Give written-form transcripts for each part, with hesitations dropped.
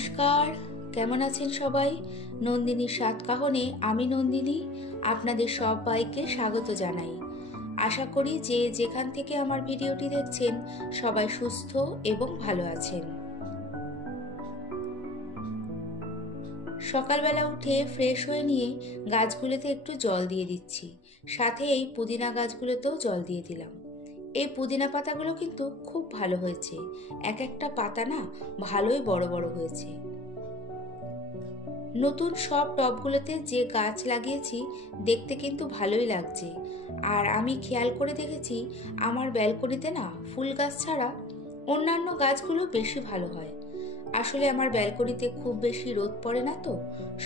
নমস্কার, কেমন আছেন সবাই? নন্দিনীর স্বাদ কাহনে আমি নন্দিনী আপনাদের সবাইকে স্বাগত জানাই। আশা করি যে যেখান থেকে আমার ভিডিওটি দেখছেন সবাই সুস্থ এবং ভালো আছেন। সকালবেলা উঠে ফ্রেশ হয়ে নিয়ে গাছগুলোতে একটু জল দিয়ে দিচ্ছি, সাথে এই পুদিনা গাছগুলোতেও জল দিয়ে দিলাম। এই পুদিনা পাতাগুলো কিন্তু খুব ভালো হয়েছে, এক একটা পাতা না ভালোই বড় বড় হয়েছে। নতুন সব টবগুলোতে যে গাছ লাগিয়েছি দেখতে কিন্তু ভালোই লাগছে। আর আমি খেয়াল করে দেখেছি আমার ব্যালকনিতে না ফুল গাছ ছাড়া অন্যান্য গাছগুলো বেশি ভালো হয়। আসলে আমার ব্যালকনিতে খুব বেশি রোদ পড়ে না, তো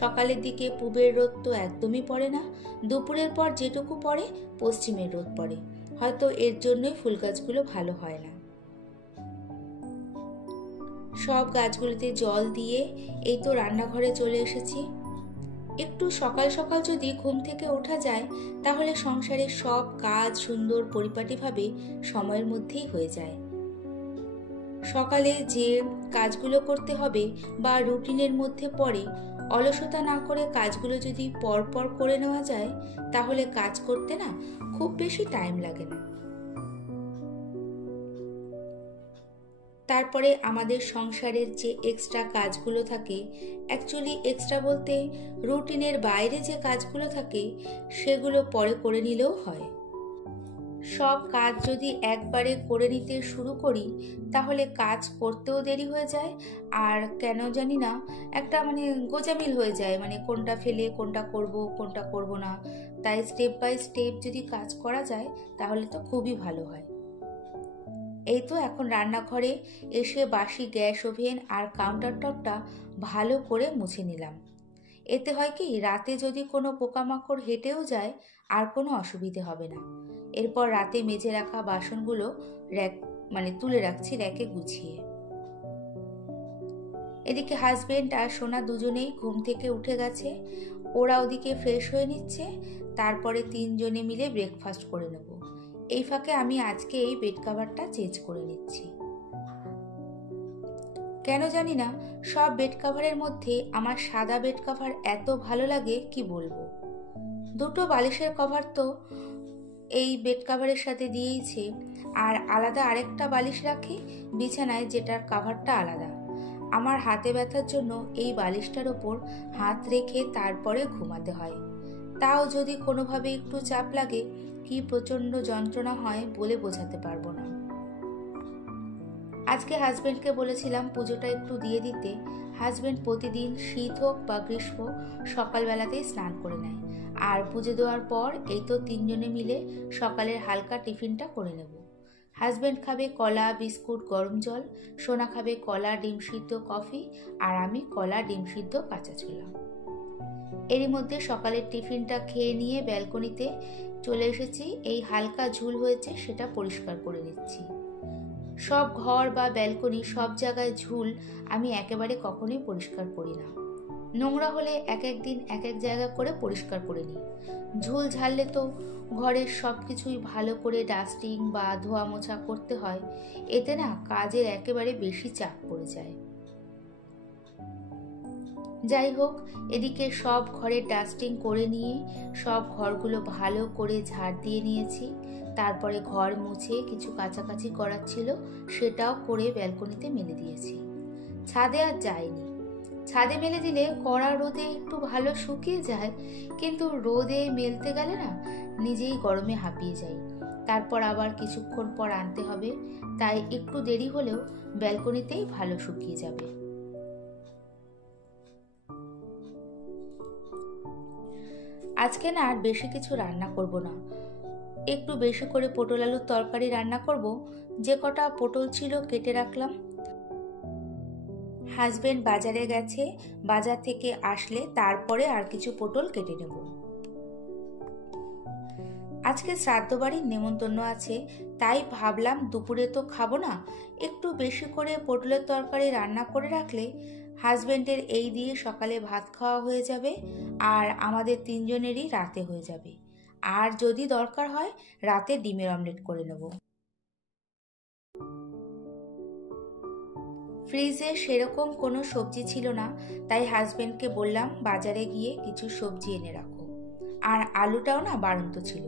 সকালের দিকে পূবের রোদ তো একদমই পড়ে না, দুপুরের পর যেটুকু পড়ে পশ্চিমের রোদ পড়ে, হয়তো এর জন্যই ফুল গাছগুলো ভালো হয় না। সব গাছগুলোতে জল দিয়ে এই তো রান্নাঘরে চলে এসেছি। একটু সকাল সকাল যদি ঘুম থেকে ওঠা যায় তাহলে সংসারের সব কাজ সুন্দর পরিপাটিভাবে সময়ের মধ্যেই হয়ে যায়। সকালে যে কাজগুলো করতে হবে বা রুটিনের মধ্যে পড়ে, অলসতা না করে কাজগুলো যদি পরপর করে নেওয়া যায় তাহলে কাজ করতে না খুব বেশি টাইম লাগে না। তারপরে আমাদের সংসারের যে এক্সট্রা কাজগুলো থাকে, অ্যাকচুয়ালি এক্সট্রা বলতে রুটিনের বাইরে যে কাজগুলো থাকে সেগুলো পরে করে নিলেও হয়। সব কাজ যদি একবারে করে নিতে শুরু করি তাহলে কাজ করতেও দেরি হয়ে যায়, আর কেন জানি না একটা গোজামিল হয়ে যায়, কোনটা ফেলে কোনটা করব না। তাই স্টেপ বাই স্টেপ যদি কাজ করা যায় তাহলে তো খুবই ভালো হয়। এই তো এখন রান্নাঘরে এসে বাসি গ্যাস ওভেন আর কাউন্টার টপটা ভালো করে মুছে নিলাম। এতে হয় কি, রাতে যদি কোনো পোকামাকড় হেঁটেও যায় আর কোনো অসুবিধে হবে না। এরপর রাতে মেজে রাখা বাসনগুলো তুলে রাখছি র্যাকে গুছিয়ে। এদিকে হাজবেন্ড আর সোনা দুজনেই ঘুম থেকে উঠে গেছে, ওরা ওদিকে ফ্রেশ হয়ে নিচ্ছে, তারপরে তিনজনে মিলে ব্রেকফাস্ট করে নেব। এই ফাঁকে আমি আজকে এই বেড কাভারটা চেঞ্জ করে নিচ্ছি। কেন জানি না সব বেড কাভারের মধ্যে আমার সাদা বেড কাভার এত ভালো লাগে কি বলবো। দুটো বালিশের কভার তো এই বেড কাভারের সাথে দিয়েইছে, আর আলাদা আরেকটা বালিশ রাখি বিছানায় যেটার কাভারটা আলাদা। আমার হাতে ব্যথার জন্য এই বালিশটার ওপর হাত রেখে তারপরে ঘুমাতে হয়। তাও যদি কোনোভাবে একটু চাপ লাগে কি প্রচন্ড যন্ত্রণা হয় বলে বোঝাতে পারবো না। আজকে হাজবেন্ডকে বলেছিলাম পুজোটা একটু দিয়ে দিতে। হাজবেন্ড প্রতিদিন শীত হোক বা গ্রীষ্ম সকালবেলাতেই স্নান করে নেয়, আর পুজো দেওয়ার পর এই তো তিনজনে মিলে সকালের হালকা টিফিনটা করে নেব। হাজবেন্ড খাবে কলা বিস্কুট গরম জল, সোনা খাবে কলা ডিম সিদ্ধ কফি, আর আমি কলা ডিম সিদ্ধ কাঁচা ছোলা। এরই মধ্যে সকালের টিফিনটা খেয়ে নিয়ে ব্যালকনিতে চলে এসেছি। এই হালকা ঝুল হয়েছে সেটা পরিষ্কার করে নিচ্ছি। সব ঘর বা ব্যালকনি সব জায়গায় ঝুল আমি একেবারে কখনোই পরিষ্কার করি না। নোংরা হলে এক এক দিন এক এক জায়গা করে পরিষ্কার করে নিই। ঝুল ঝাড়লে তো ঘরের সব কিছুই ভালো করে ডাস্টিং বা ধোয়া মোছা করতে হয়, এতে না কাজের একেবারে বেশি চাপ পড়ে যায়। যাই হোক, এদিকে সব ঘরের ডাস্টিং করে নিয়ে সব ঘরগুলো ভালো করে ঝাড় দিয়ে নিয়েছি। তারপরে ঘর মুছে কিছু কাচাকাচি করার ছিল সেটাও করে ব্যালকনিতে মেলে দিয়েছি। ছাদে আর যাইনি। ছাদে মেলে দিলে কড়া রোদে একটু ভালো শুকিয়ে যায়, কিন্তু রোদে মেলতে গেলে না নিজেই গরমে হাঁপিয়ে যাই। তারপর আবার কিছুক্ষণ পর আনতে হবে, তাই একটু দেরি হলেও ব্যালকনিতেই ভালো শুকিয়ে যাবে। আজকে না আর বেশি কিছু রান্না করব না, একটু বেশি করে পটল আলুর তরকারি রান্না করব। যে কটা পটল ছিল কেটে রাখলাম। হাজবেন্ড বাজারে গেছে, বাজার থেকে আসলে তারপরে আর কিছু পটল কেটে নেব। আজকে শ্রাদ্ধ বাড়ির নেমন্তন্ন আছে, তাই ভাবলাম দুপুরে তো খাবো না, একটু বেশি করে পটলের তরকারি রান্না করে রাখলে হাজবেন্ডের এই দিয়ে সকালে ভাত খাওয়া হয়ে যাবে, আর আমাদের তিনজনেরই রাতে হয়ে যাবে। আর যদি দরকার হয় রাতে ডিমের অমলেট করে নেব। ফ্রিজে সেরকম কোনো সবজি ছিল না, তাই হাজবেন্ডকে বললাম বাজারে গিয়ে কিছু সবজি এনে রাখো। আর আলুটাও না বাড়ন্ত ছিল।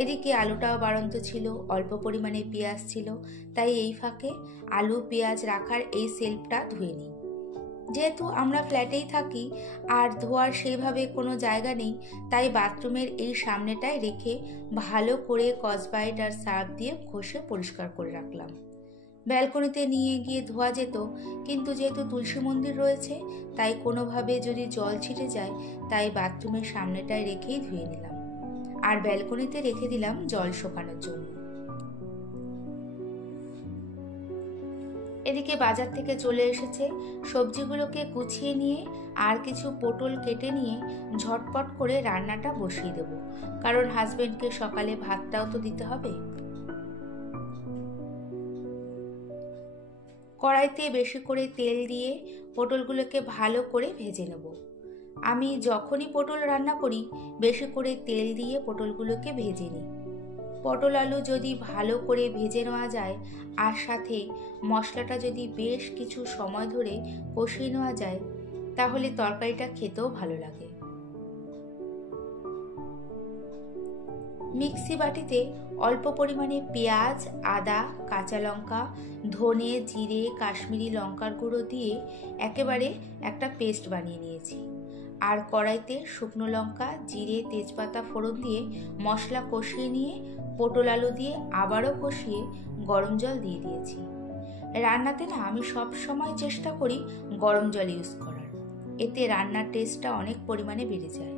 এদিকে আলুটাও বাড়ন্ত ছিল, অল্প পরিমাণে পেঁয়াজ ছিল, তাই এই ফাঁকে আলু পেঁয়াজ রাখার এই সেলফটা ধুয়ে নিই। যেহেতু আমরা ফ্ল্যাটেই থাকি আর ধোয়ার সেইভাবে কোনো জায়গা নেই, তাই বাথরুমের এই সামনেটায় রেখে ভালো করে স্কচব্রাইট আর সার্ফ দিয়ে ঘষে পরিষ্কার করে রাখলাম। ব্যালকনিতে নিয়ে গিয়ে ধোয়া যেত, কিন্তু যেহেতু তুলসী মন্দির রয়েছে তাই কোনোভাবে যদি জল ছিটে যায়, তাই বাথরুমের সামনেটায় রেখেই ধুয়ে নিলাম। আর ব্যালকনিতে রেখে দিলাম জল শুকানোর জন্য। এদিকে বাজার থেকে চলে এসেছে, সবজিগুলোকে গুছিয়ে নিয়ে আর কিছু পটল কেটে নিয়ে ঝটপট করে রান্নাটা বসিয়ে দেব, কারণ হাজবেন্ডকে সকালে ভাতটাও তো দিতে হবে। কড়াইতে বেশি করে তেল দিয়ে পটলগুলোকে ভালো করে ভেজে নেব। আমি যখনই পটল রান্না করি বেশি করে তেল দিয়ে পটলগুলোকে ভেজে নিই। পটল আলু যদি ভালো করে ভেজে নেওয়া যায় আর সাথে মশলাটা যদি বেশ কিছু সময় ধরে কষিয়ে নেওয়া যায়, তাহলে তরকারিটা খেতেও ভালো লাগে। মিক্সি বাটিতে অল্প পরিমাণে পেঁয়াজ, আদা, কাঁচা লঙ্কা, ধনে, জিরে, কাশ্মীরি লঙ্কার গুঁড়ো দিয়ে একেবারে একটা পেস্ট বানিয়ে নিয়েছি। আর কড়াইতে শুকনো লঙ্কা, জিরে, তেজপাতা ফোড়ন দিয়ে মশলা কষিয়ে নিয়ে পটল আলু দিয়ে আবারও কষিয়ে গরম জল দিয়ে দিয়েছি। রান্নাতে না আমি সব সময় চেষ্টা করি গরম জল ইউজ করার, এতে রান্নার টেস্টটা অনেক পরিমাণে বেড়ে যায়।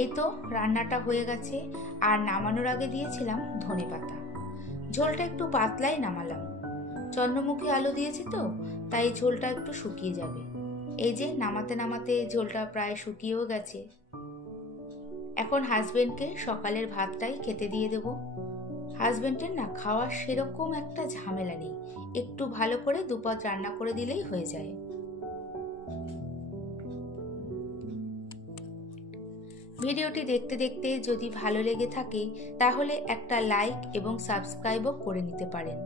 এই তো রান্নাটা হয়ে গেছে, আর নামানোর আগে দিয়েছিলাম ধনেপাতা। ঝোলটা একটু পাতলাই নামালাম, চন্দ্রমুখী আলু দিয়েছি তো তাই ঝোলটা একটু শুকিয়ে যাবে। এই যে নামাতে নামাতে ঝোলটা প্রায় শুকিয়েও গেছে। এখন হাজবেন্ডকে সকালের ভাতটাই খেতে দিয়ে দেব। হাজবেন্ডের না খাওয়ার সেরকম একটা ঝামেলা নেই, একটু ভালো করে দুপদ রান্না করে দিলেই হয়ে যায়। ভিডিওটি দেখতে দেখতে যদি ভালো লেগে থাকে তাহলে একটা লাইক এবং সাবস্ক্রাইবও করে নিতে পারেন।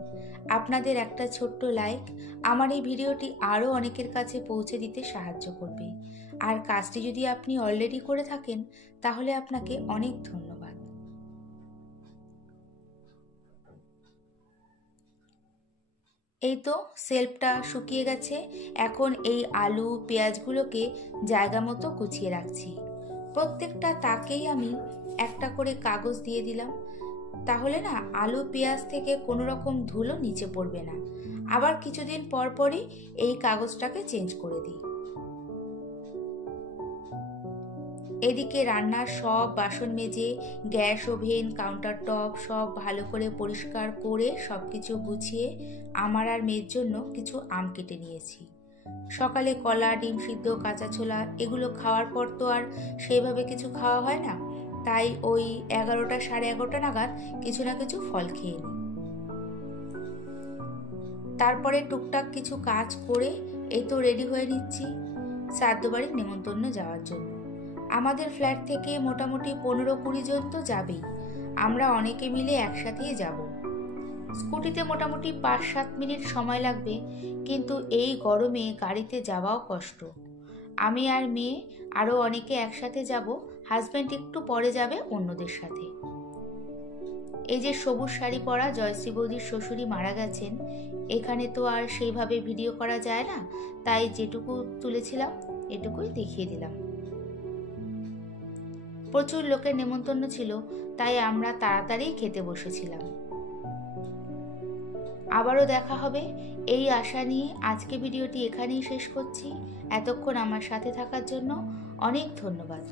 আপনাদের একটা ছোট্ট লাইক আমার এই ভিডিওটি আরও অনেকের কাছে পৌঁছে দিতে সাহায্য করবে। আর কাজটি যদি আপনি অলরেডি করে থাকেন তাহলে আপনাকে অনেক ধন্যবাদ। এই তো সেলফটা শুকিয়ে গেছে। এখন এই আলু পেঁয়াজগুলোকে জায়গা মতো গুছিয়ে রাখছি। প্রত্যেকটা তাকেই আমি একটা করে কাগজ দিয়ে দিলাম, তাহলে না আলু পেঁয়াজ থেকে কোনো রকম ধুলো নিচে পড়বে না। আবার কিছুদিন পর পরই এই কাগজটাকে চেঞ্জ করে দিই। এদিকে রান্নার সব বাসন মেজে গ্যাস ওভেন কাউন্টার টপ সব ভালো করে পরিষ্কার করে সব কিছু গুছিয়ে আমার আর মেয়ের জন্য কিছু আম কেটে নিয়েছি। সকালে কলা, ডিম সিদ্ধ, কাঁচা ছোলা এগুলো খাওয়ার পর তো আর সেইভাবে কিছু খাওয়া হয় না, তাই ওই 11টা সাড়ে 11টা নাগাদ কিছু না কিছু ফল খেয়ে নিই। তারপরে টুকটাক কিছু কাজ করে এই তো রেডি হয়ে নিচ্ছি শ্রাদ্ধ বাড়ির নেমন্তন্ন যাওয়ার জন্য। আমাদের ফ্ল্যাট থেকে মোটামুটি 15-20 জন তো যাবেই, আমরা অনেকে মিলে একসাথেই যাব। স্কুটিতে মোটামুটি 5-7 মিনিট সময় লাগবে, কিন্তু এই গরমে গাড়িতে যাওয়াও কষ্ট। আমি আর মেয়ে আরও অনেকে একসাথে যাব, হাজব্যান্ড একটু পরে যাবে অন্যদের সাথে। এই যে সবুজ শাড়ি পরা জয়শ্রী বৌদির শ্বশুরই মারা গেছেন, এখানে তো আর সেইভাবে ভিডিও করা যায় না, তাই যেটুকু তুলেছিলাম এটুকুই দেখিয়ে দিলাম। প্রচুর লোকের নেমন্তন্ন ছিল, তাই আমরা তাড়াতাড়ি খেতে বসেছিলাম। আবারও দেখা হবে এই আশা নিয়ে আজকে ভিডিওটি এখানেই শেষ করছি। এতক্ষণ আমার সাথে থাকার জন্য অনেক ধন্যবাদ।